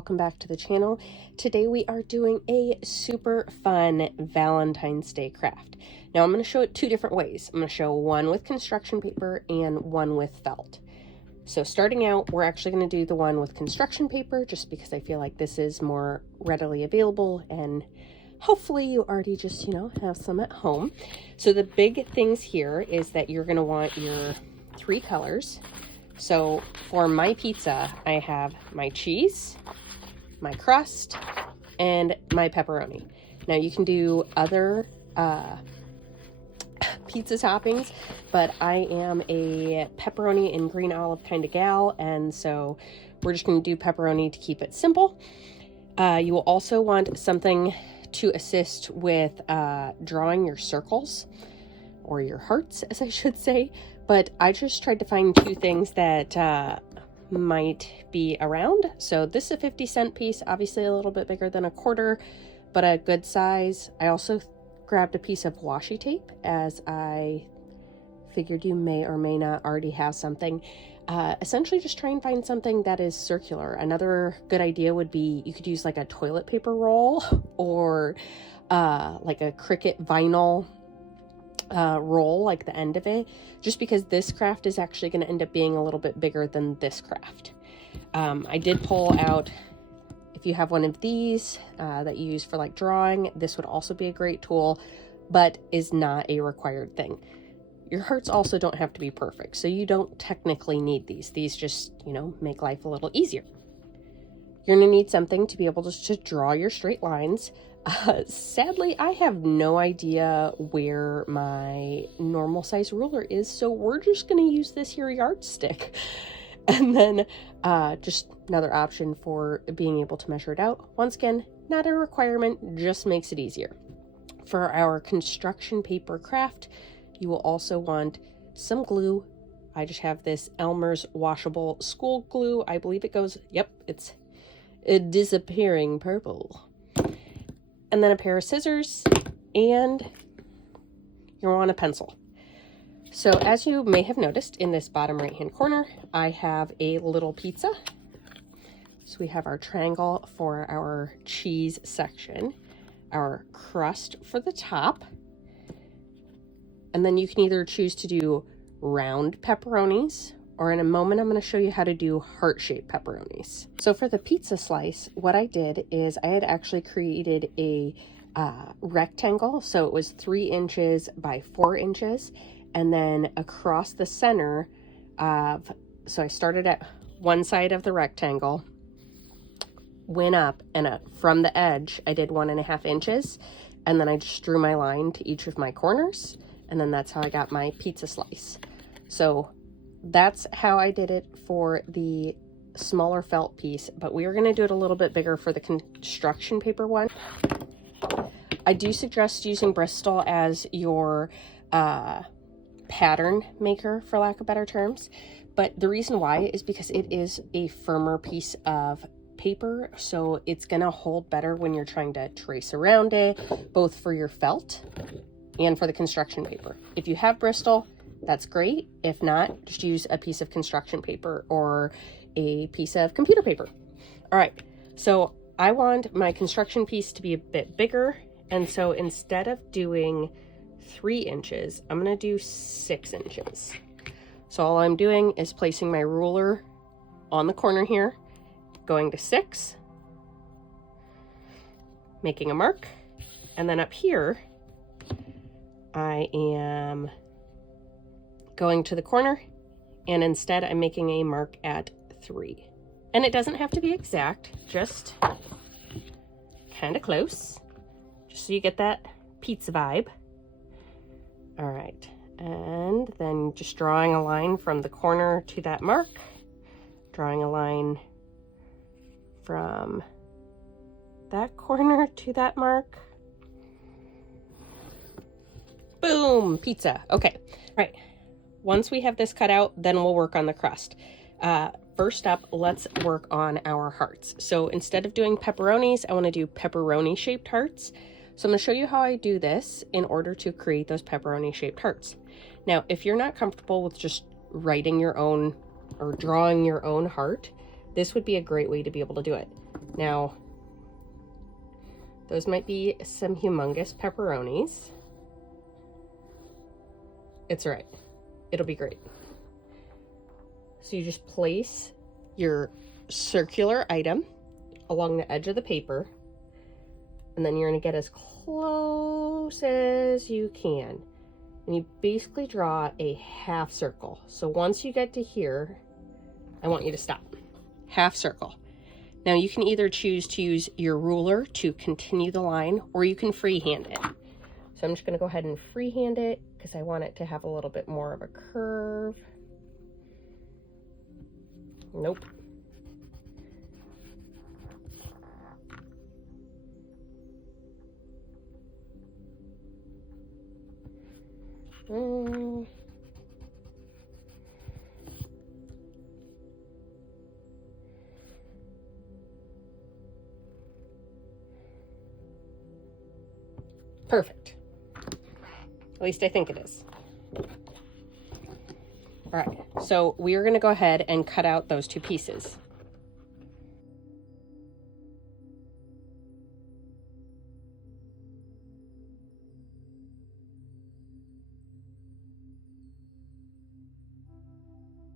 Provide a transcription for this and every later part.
welcome back to the channel. Today we are doing a super fun Valentine's Day craft. Now I'm going to show it two different ways. I'm going to show one with construction paper and one with felt. So starting out, we're actually going to do the one with construction paper just because I feel like this is more readily available and hopefully you already just, have some at home. So the big things here is that you're going to want your 3 colors. So for my pizza, I have my cheese, my crust, and my pepperoni. Now you can do other pizza toppings, but I am a pepperoni and green olive kind of gal, and so we're just going to do pepperoni to keep it simple. You will also want something to assist with drawing your circles, or your hearts, as I should say. But I just tried to find 2 things that might be around. So this is a 50-cent piece, obviously a little bit bigger than a quarter, but a good size. I also grabbed a piece of washi tape, as I figured you may or may not already have something. Essentially just try and find something that is circular. Another good idea would be you could use like a toilet paper roll or like a Cricut vinyl roll, like the end of it, just because this craft is actually going to end up being a little bit bigger than this craft. I did pull out, if you have one of these that you use for like drawing, this would also be a great tool, but is not a required thing. Your hearts also don't have to be perfect, so you don't technically need these. These just, make life a little easier. You're going to need something to be able to draw your straight lines. Sadly, I have no idea where my normal size ruler is, so we're just going to use this here yardstick. And then just another option for being able to measure it out. Once again, not a requirement, just makes it easier. For our construction paper craft, you will also want some glue. I just have this Elmer's washable school glue. I believe it goes, yep, it's a disappearing purple. And then a pair of scissors, and you'll want a pencil. So as you may have noticed in this bottom right hand corner, I have a little pizza. So we have our triangle for our cheese section, our crust for the top, and then you can either choose to do round pepperonis, or in a moment I'm going to show you how to do heart-shaped pepperonis. So for the pizza slice, what I did is I had actually created a rectangle. So it was 3 inches by 4 inches. And then across the center of, so I started at one side of the rectangle, went up, and from the edge, I did 1.5 inches. And then I just drew my line to each of my corners. And then that's how I got my pizza slice. So that's how I did it for the smaller felt piece, but we are going to do it a little bit bigger for the construction paper one. I do suggest using Bristol as your pattern maker, for lack of better terms, but the reason why is because it is a firmer piece of paper, so it's going to hold better when you're trying to trace around it, both for your felt and for the construction paper. If you have Bristol, that's great. If not, just use a piece of construction paper or a piece of computer paper. All right, so I want my construction piece to be a bit bigger, and so instead of doing 3 inches, I'm gonna do 6 inches. So all I'm doing is placing my ruler on the corner here, going to 6, making a mark, and then up here, I am going to the corner, and instead I'm making a mark at 3. And it doesn't have to be exact, just kind of close, just so you get that pizza vibe. All right, and then just drawing a line from the corner to that mark, drawing a line from that corner to that mark. Boom, pizza. Okay, all right. Once we have this cut out, then we'll work on the crust. First up, let's work on our hearts. So instead of doing pepperonis, I want to do pepperoni shaped hearts. So I'm going to show you how I do this in order to create those pepperoni shaped hearts. Now, if you're not comfortable with just writing your own or drawing your own heart, this would be a great way to be able to do it. Now, those might be some humongous pepperonis. It's all right. It'll be great. So you just place your circular item along the edge of the paper, and then you're going to get as close as you can. And you basically draw a half circle. So once you get to here, I want you to stop. Half circle. Now you can either choose to use your ruler to continue the line, or you can freehand it. So I'm just going to go ahead and freehand it because I want it to have a little bit more of a curve. Nope. Perfect. At least I think it is. All right, so we are going to go ahead and cut out those two pieces.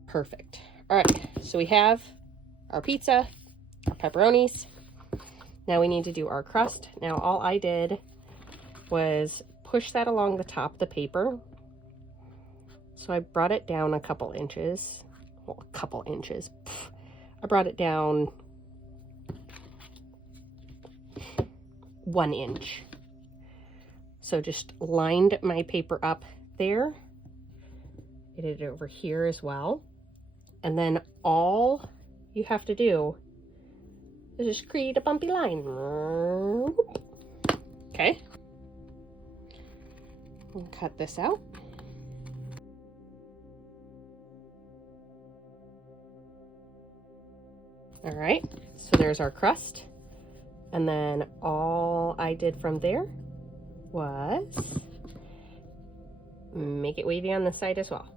Perfect. All right, so we have our pizza, our pepperonis. Now we need to do our crust. Now all I did was push that along the top of the paper. So I brought it down a couple inches. Well, a couple inches. I brought it down 1 inch. So just lined my paper up there. I did it over here as well. And then all you have to do is just create a bumpy line. Okay. We'll cut this out. All right, so there's our crust. And then all I did from there was make it wavy on the side as well.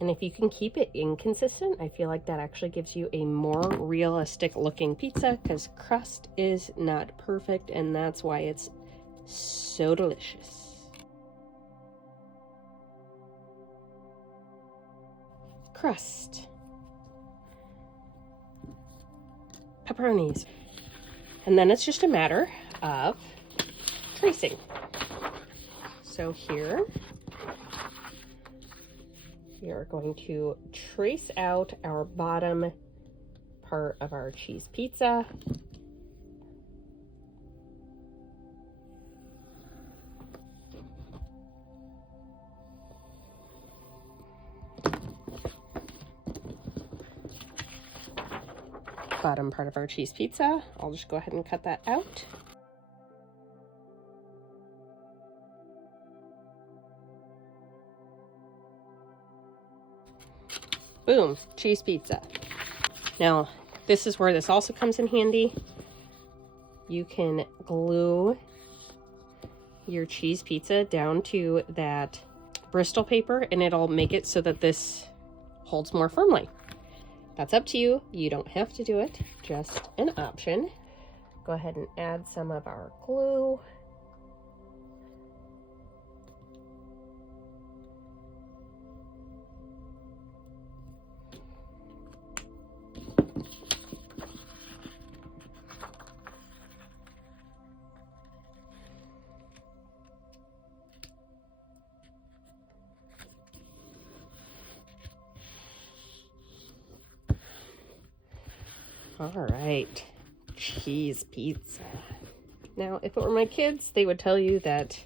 And if you can keep it inconsistent, I feel like that actually gives you a more realistic looking pizza, because crust is not perfect, and that's why it's so delicious. Crust, pepperonis, and then it's just a matter of tracing. So here we are going to trace out our bottom part of our cheese pizza. Bottom part of our cheese pizza. I'll just go ahead and cut that out. Boom, cheese pizza. Now, this is where this also comes in handy. You can glue your cheese pizza down to that Bristol paper, and it'll make it so that this holds more firmly. That's up to you. You don't have to do it, just an option. Go ahead and add some of our glue. All right, cheese pizza. Now, if it were my kids, they would tell you that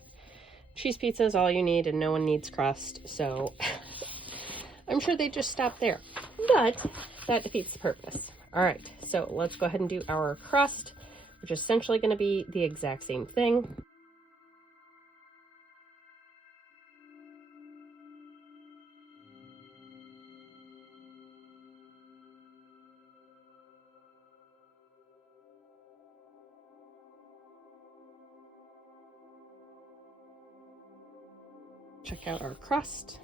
cheese pizza is all you need and no one needs crust, so I'm sure they just stop there, but that defeats the purpose. All right, so let's go ahead and do our crust, which is essentially going to be the exact same thing. Check out our crust.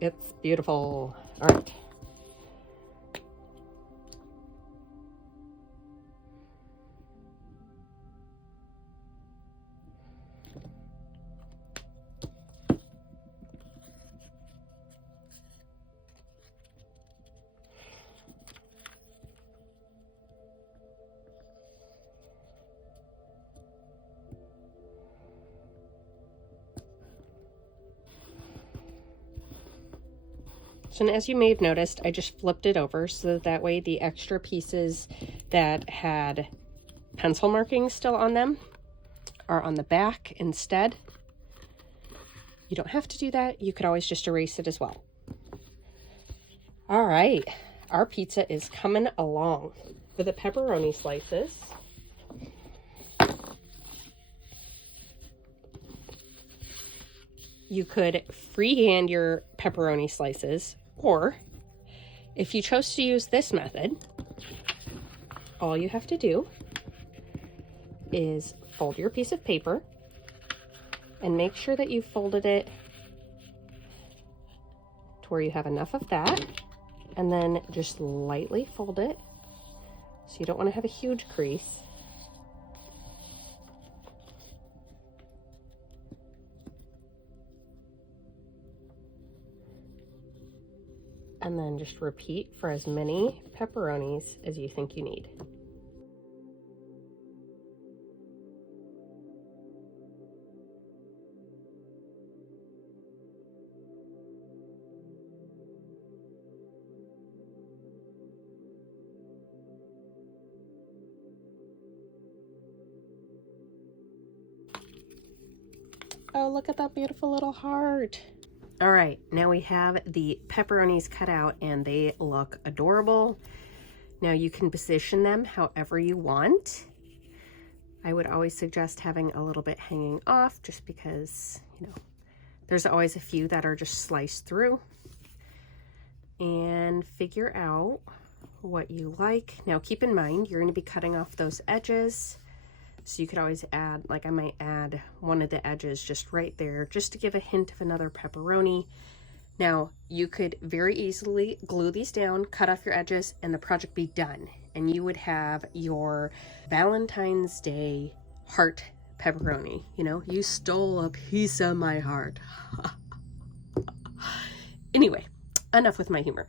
It's beautiful. All right, So as you may have noticed, I just flipped it over so that way the extra pieces that had pencil markings still on them are on the back instead. You don't have to do that. You could always just erase it as well. All right, our pizza is coming along. For the pepperoni slices, you could freehand your pepperoni slices, or if you chose to use this method, all you have to do is fold your piece of paper and make sure that you folded it to where you have enough of that, and then just lightly fold it. So you don't want to have a huge crease. And then just repeat for as many pepperonis as you think you need. Oh, look at that beautiful little heart. All right, now we have the pepperonis cut out and they look adorable. Now you can position them however you want. I would always suggest having a little bit hanging off just because, you know, there's always a few that are just sliced through. And figure out what you like. Now keep in mind, you're going to be cutting off those edges. So you could always add, like I might add one of the edges just right there, just to give a hint of another pepperoni. Now, you could very easily glue these down, cut off your edges, and the project be done. And you would have your Valentine's Day heart pepperoni. You know, you stole a piece of my heart. Anyway, enough with my humor.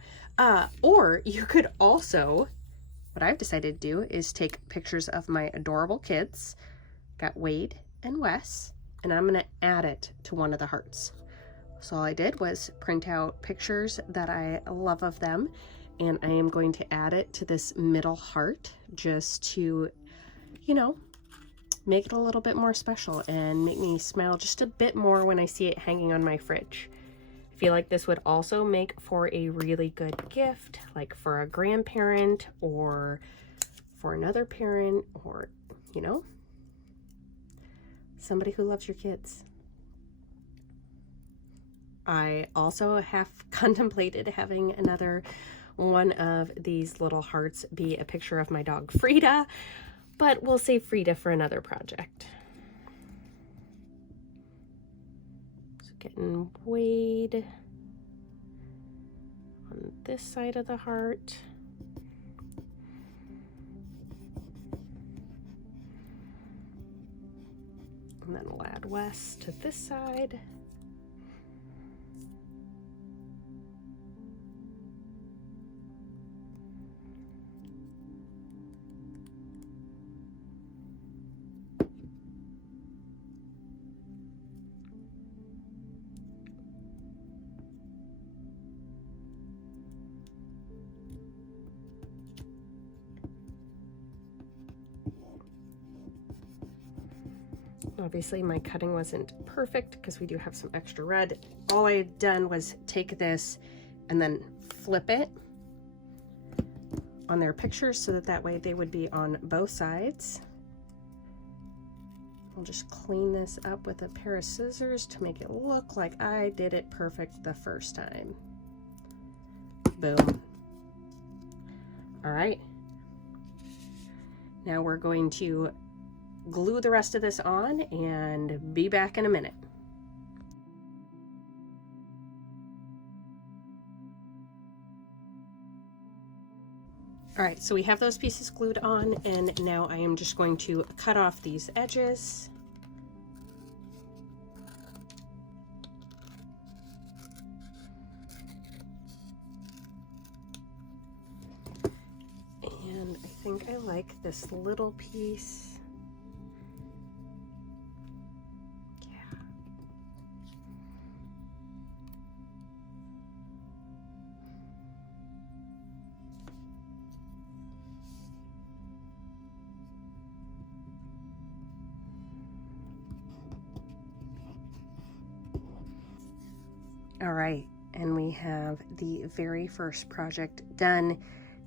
Or you could also, what I've decided to do is take pictures of my adorable kids. Got Wade and Wes, and I'm gonna add it to one of the hearts. So all I did was print out pictures that I love of them, and I am going to add it to this middle heart just to, you know, make it a little bit more special and make me smile just a bit more when I see it hanging on my fridge. I feel like this would also make for a really good gift, like for a grandparent or for another parent, or, you know, somebody who loves your kids. I also have contemplated having another one of these little hearts be a picture of my dog Frida, but we'll save Frida for another project. Getting Wade on this side of the heart. And then we'll add Wes to this side. Obviously my cutting wasn't perfect because we do have some extra red. All I had done was take this and then flip it on their pictures so that way they would be on both sides. I'll just clean this up with a pair of scissors to make it look like I did it perfect the first time. Boom. All right. Now we're going to glue the rest of this on and be back in a minute. All right, so we have those pieces glued on, and now I am just going to cut off these edges. And I think I like this little piece. All right, and we have the very first project done.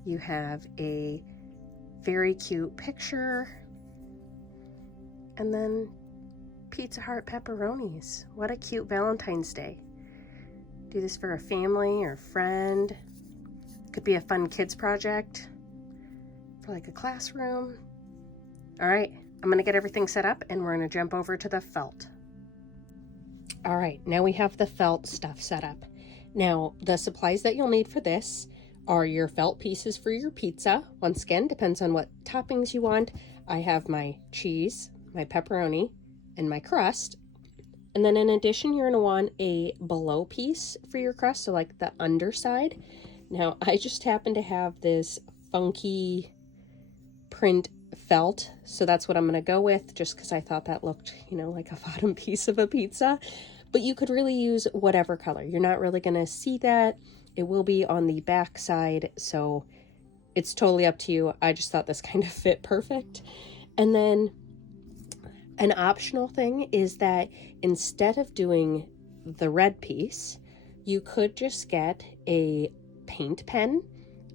You have a very cute picture, and then Pizza Heart pepperonis. What a cute Valentine's Day. Do this for a family or a friend. Could be a fun kids project for like a classroom. All right, I'm gonna get everything set up and we're gonna jump over to the felt. All right, now we have the felt stuff set up. Now, the supplies that you'll need for this are your felt pieces for your pizza. Once again, depends on what toppings you want. I have my cheese, my pepperoni, and my crust. And then in addition, you're gonna want a below piece for your crust, so like the underside. Now, I just happen to have this funky print felt, so that's what I'm gonna go with, just because I thought that looked, like a bottom piece of a pizza. But you could really use whatever color. You're not really gonna see that. It will be on the back side, so it's totally up to you. I just thought this kind of fit perfect. And then an optional thing is that instead of doing the red piece, you could just get a paint pen.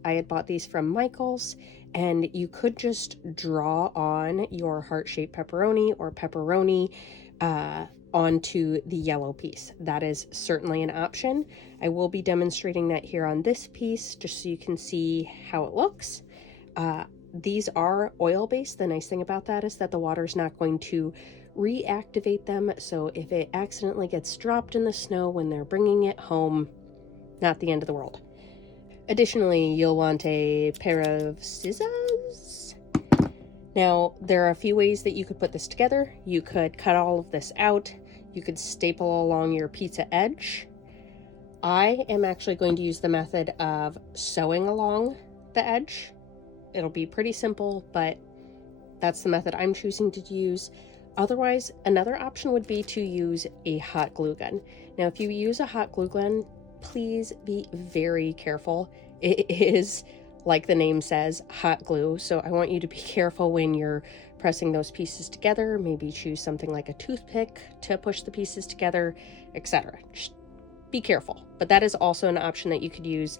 I had bought these from Michael's, and you could just draw on your heart-shaped pepperoni or pepperoni onto the yellow piece. That is certainly an option. I will be demonstrating that here on this piece just so you can see how it looks. These are oil-based. The nice thing about that is that the water is not going to reactivate them. So if it accidentally gets dropped in the snow when they're bringing it home, not the end of the world. Additionally, you'll want a pair of scissors. Now, there are a few ways that you could put this together. You could cut all of this out. You could staple along your pizza edge. I am actually going to use the method of sewing along the edge. It'll be pretty simple, but that's the method I'm choosing to use. Otherwise, another option would be to use a hot glue gun. Now, if you use a hot glue gun, please be very careful. It is, like the name says, hot glue. So I want you to be careful when you're pressing those pieces together. Maybe choose something like a toothpick to push the pieces together, etc. Just be careful. But that is also an option that you could use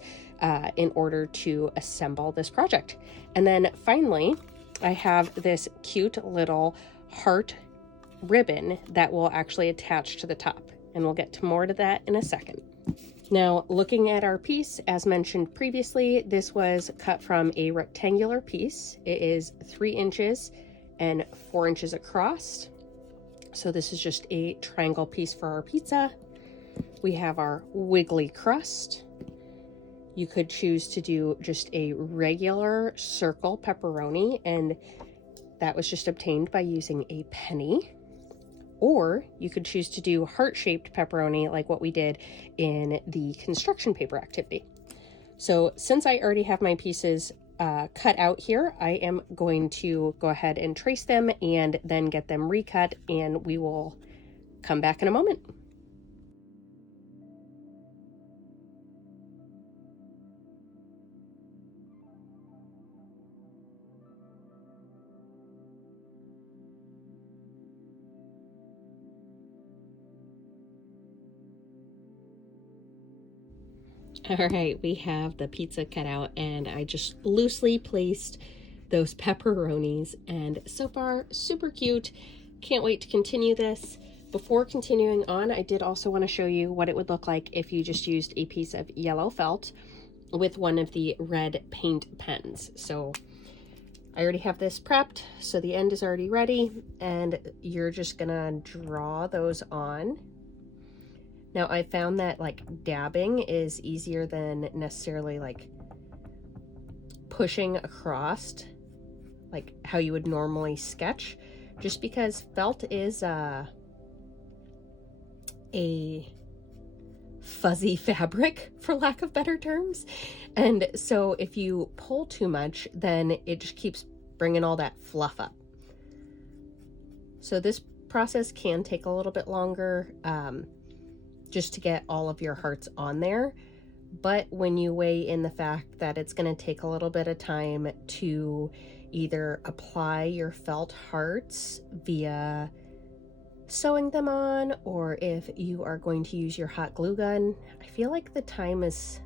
in order to assemble this project. And then finally, I have this cute little heart ribbon that will actually attach to the top. And we'll get to more to that in a second. Now, looking at our piece, as mentioned previously, this was cut from a rectangular piece. It is 3 inches and 4 inches across. So this is just a triangle piece for our pizza. We have our wiggly crust. You could choose to do just a regular circle pepperoni, and that was just obtained by using a penny. Or you could choose to do heart-shaped pepperoni like what we did in the construction paper activity. So since I already have my pieces cut out here, I am going to go ahead and trace them and then get them recut, and we will come back in a moment. All right, we have the pizza cut out, and I just loosely placed those pepperonis, and so far super cute. Can't wait to continue this. Before continuing on, I did also want to show you what it would look like if you just used a piece of yellow felt with one of the red paint pens. So I already have this prepped, so the end is already ready, and you're just gonna draw those on. Now, I found that like dabbing is easier than necessarily like pushing across like how you would normally sketch, just because felt is a fuzzy fabric, for lack of better terms. And so if you pull too much, then it just keeps bringing all that fluff up. So this process can take a little bit longer, just to get all of your hearts on there. But when you weigh in the fact that it's going to take a little bit of time to either apply your felt hearts via sewing them on, or if you are going to use your hot glue gun. I feel like the time is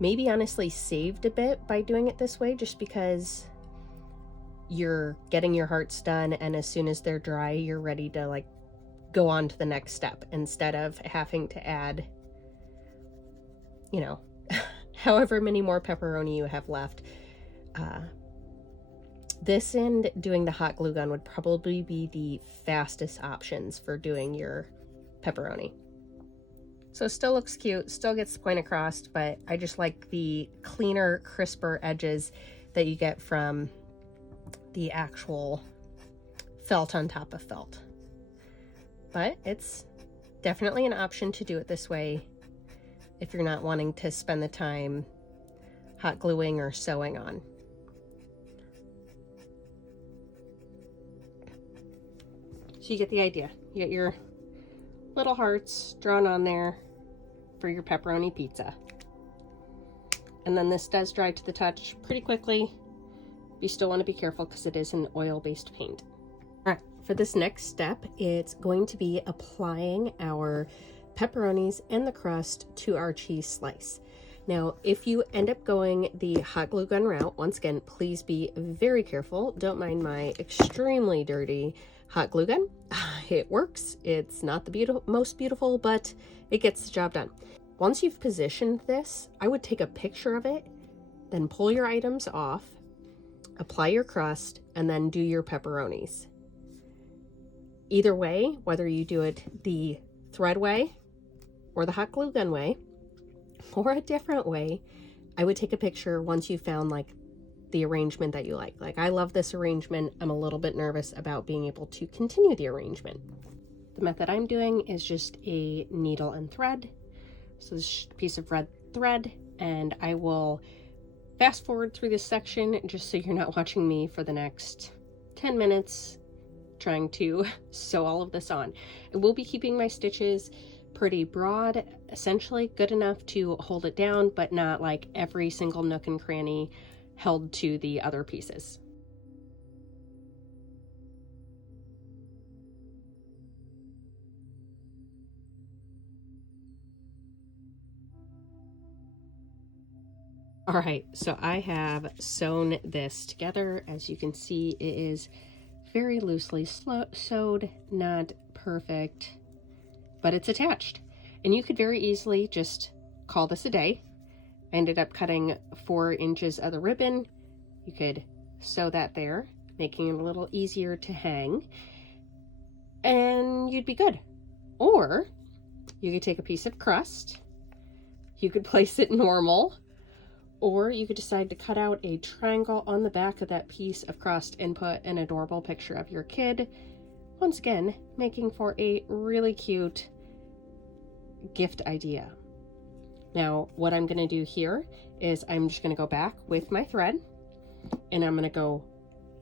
maybe honestly saved a bit by doing it this way, just because you're getting your hearts done, and as soon as they're dry, you're ready to like go on to the next step, instead of having to add, you know, however many more pepperoni you have left. This and doing the hot glue gun would probably be the fastest options for doing your pepperoni. So it still looks cute, still gets the point across, but I just like the cleaner, crisper edges that you get from the actual felt on top of felt. But it's definitely an option to do it this way if you're not wanting to spend the time hot gluing or sewing on. So you get the idea. You get your little hearts drawn on there for your pepperoni pizza. And then this does dry to the touch pretty quickly. You still want to be careful because it is an oil-based paint. All right, for this next step, it's going to be applying our pepperonis and the crust to our cheese slice. Now, if you end up going the hot glue gun route, once again, please be very careful. Don't mind my extremely dirty hot glue gun. It works. It's not the most beautiful, but it gets the job done. Once you've positioned this, I would take a picture of it, then pull your items off, apply your crust, and then do your pepperonis. Either way, whether you do it the thread way or the hot glue gun way or a different way, I would take a picture once you found like the arrangement that you like. Like, I love this arrangement. I'm a little bit nervous about being able to continue the arrangement. The method I'm doing is just a needle and thread. So this piece of red thread, and I will fast forward through this section just so you're not watching me for the next 10 minutes trying to sew all of this on. I will be keeping my stitches pretty broad, essentially good enough to hold it down, but not like every single nook and cranny held to the other pieces. All right, so I have sewn this together. As you can see, it is very loosely sewed, not perfect, but it's attached. And you could very easily just call this a day. I ended up cutting 4 inches of the ribbon. You could sew that there, making it a little easier to hang, and you'd be good. Or you could take a piece of crust, you could place it normal, or you could decide to cut out a triangle on the back of that piece of crust and put an adorable picture of your kid. Once again, making for a really cute gift idea. Now, what I'm going to do here is I'm just going to go back with my thread, and I'm going to go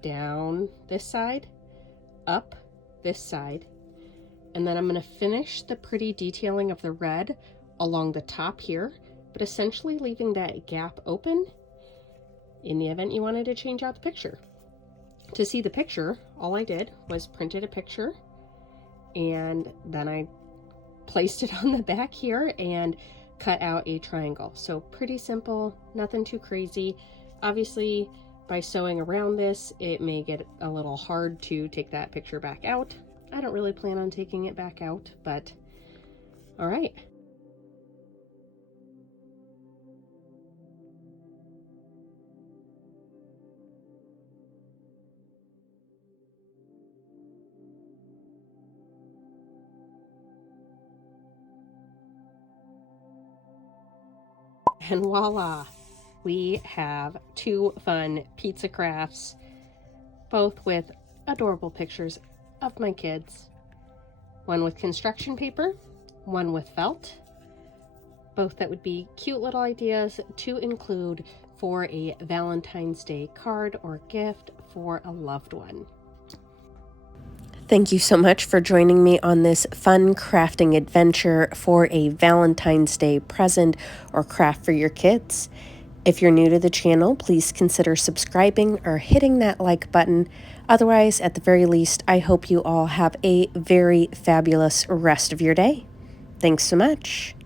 down this side, up this side, and then I'm going to finish the pretty detailing of the red along the top here, but essentially leaving that gap open in the event you wanted to change out the picture. To see the picture, all I did was printed a picture, and then I placed it on the back here and cut out a triangle. So pretty simple, nothing too crazy. Obviously, by sewing around this, it may get a little hard to take that picture back out. I don't really plan on taking it back out, but all right. And voila, we have 2 fun pizza crafts, both with adorable pictures of my kids. One with construction paper, one with felt. Both that would be cute little ideas to include for a Valentine's Day card or gift for a loved one. Thank you so much for joining me on this fun crafting adventure for a Valentine's Day present or craft for your kids. If you're new to the channel, please consider subscribing or hitting that like button. Otherwise, at the very least, I hope you all have a very fabulous rest of your day. Thanks so much.